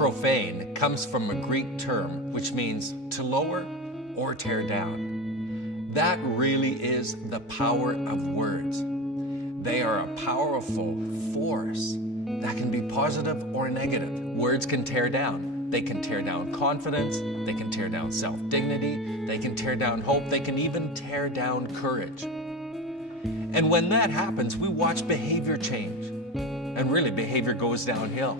profane comes from a Greek term which means to lower or tear down. That really is the power of words. They are a powerful force that can be positive or negative. Words can tear down. They can tear down confidence. They can tear down self-dignity. They can tear down hope. They can even tear down courage. And when that happens, we watch behavior change. And really, behavior goes downhill.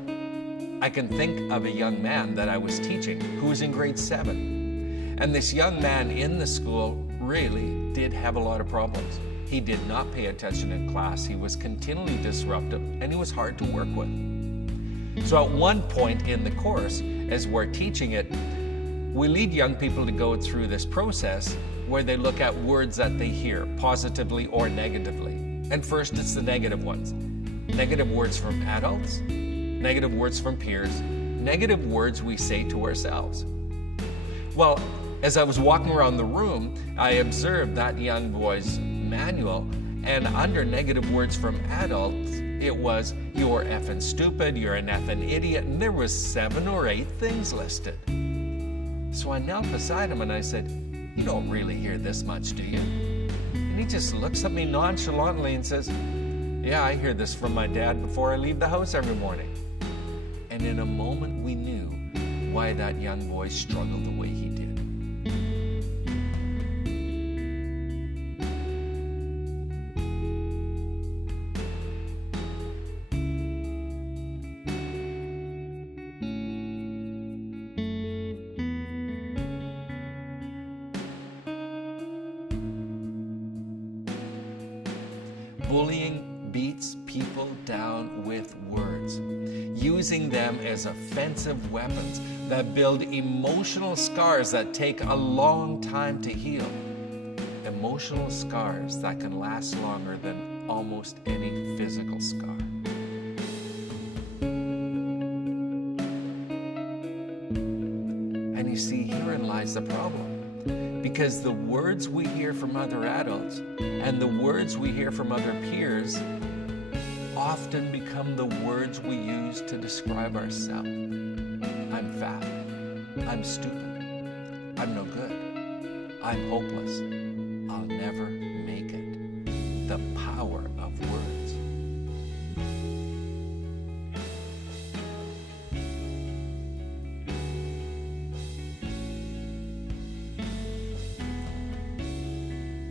I can think of a young man that I was teaching who was in grade 7. And this young man in the school really did have a lot of problems. He did not pay attention in class. He was continually disruptive, and he was hard to work with. So at one point in the course, as we're teaching it, we lead young people to go through this process where they look at words that they hear, positively or negatively. And first, it's the negative ones. Negative words from adults, negative words from peers, negative words we say to ourselves. Well, as I was walking around the room, I observed that young boy's manual, and under negative words from adults, it was, "You're effing stupid, you're an effing idiot," and there was 7 or 8 things listed. So I knelt beside him and I said, "You don't really hear this much, do you?" And he just looks at me nonchalantly and says, "Yeah, I hear this from my dad before I leave the house every morning." And in a moment we knew why that young boy struggled the way he did. Bullying beats people down with words, using them as offensive weapons that build emotional scars that take a long time to heal. Emotional scars that can last longer than almost any physical scar. And you see, herein lies the problem. Because the words we hear from other adults and the words we hear from other peers often become the words we use to describe ourselves. I'm fat. I'm stupid. I'm no good. I'm hopeless. I'll never make it. The power of words.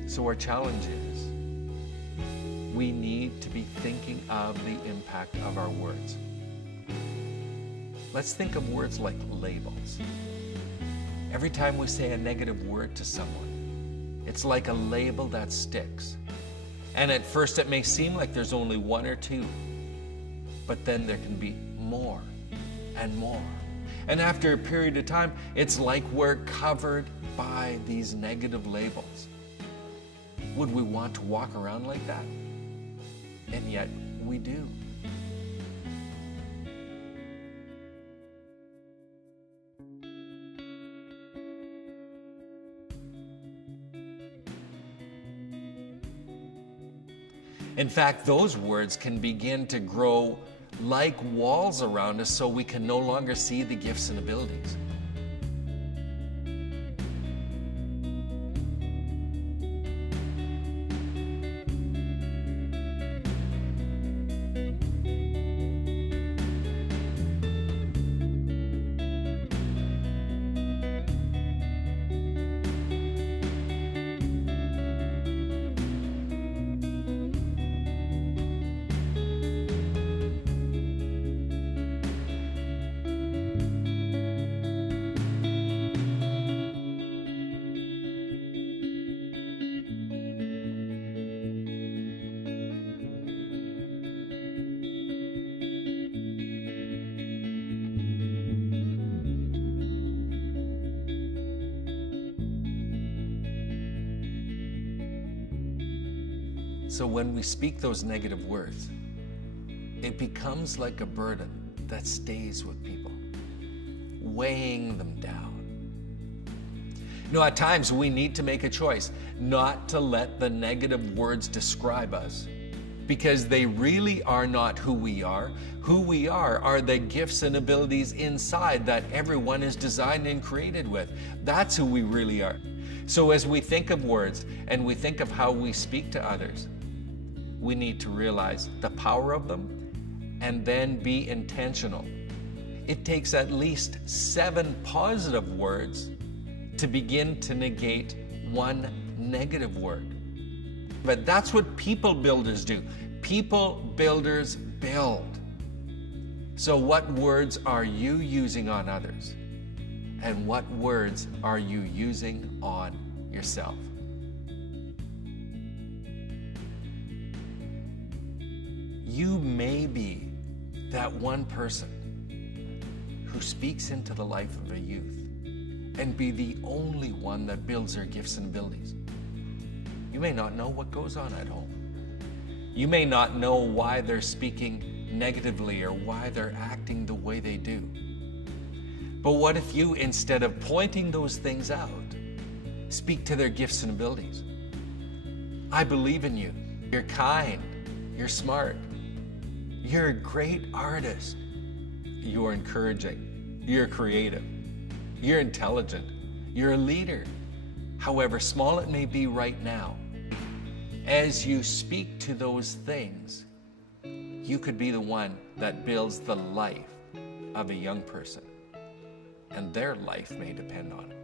So our challenge is, we need to be thinking of the impact of our words. Let's think of words like labels. Every time we say a negative word to someone, it's like a label that sticks. And at first it may seem like there's only 1 or 2, but then there can be more and more. And after a period of time, it's like we're covered by these negative labels. Would we want to walk around like that? And yet we do. In fact, those words can begin to grow like walls around us so we can no longer see the gifts and abilities. So when we speak those negative words, it becomes like a burden that stays with people, weighing them down. You know, at times we need to make a choice not to let the negative words describe us, because they really are not who we are. Who we are the gifts and abilities inside that everyone is designed and created with. That's who we really are. So as we think of words and we think of how we speak to others, we need to realize the power of them and then be intentional. It takes at least 7 positive words to begin to negate one negative word. But that's what people builders do. People builders build. So what words are you using on others? And what words are you using on yourself? You may be that one person who speaks into the life of a youth and be the only one that builds their gifts and abilities. You may not know what goes on at home. You may not know why they're speaking negatively or why they're acting the way they do. But what if you, instead of pointing those things out, speak to their gifts and abilities? I believe in you. You're kind. You're smart. You're a great artist. You're encouraging. You're creative. You're intelligent. You're a leader. However small it may be right now, as you speak to those things, you could be the one that builds the life of a young person, and their life may depend on it.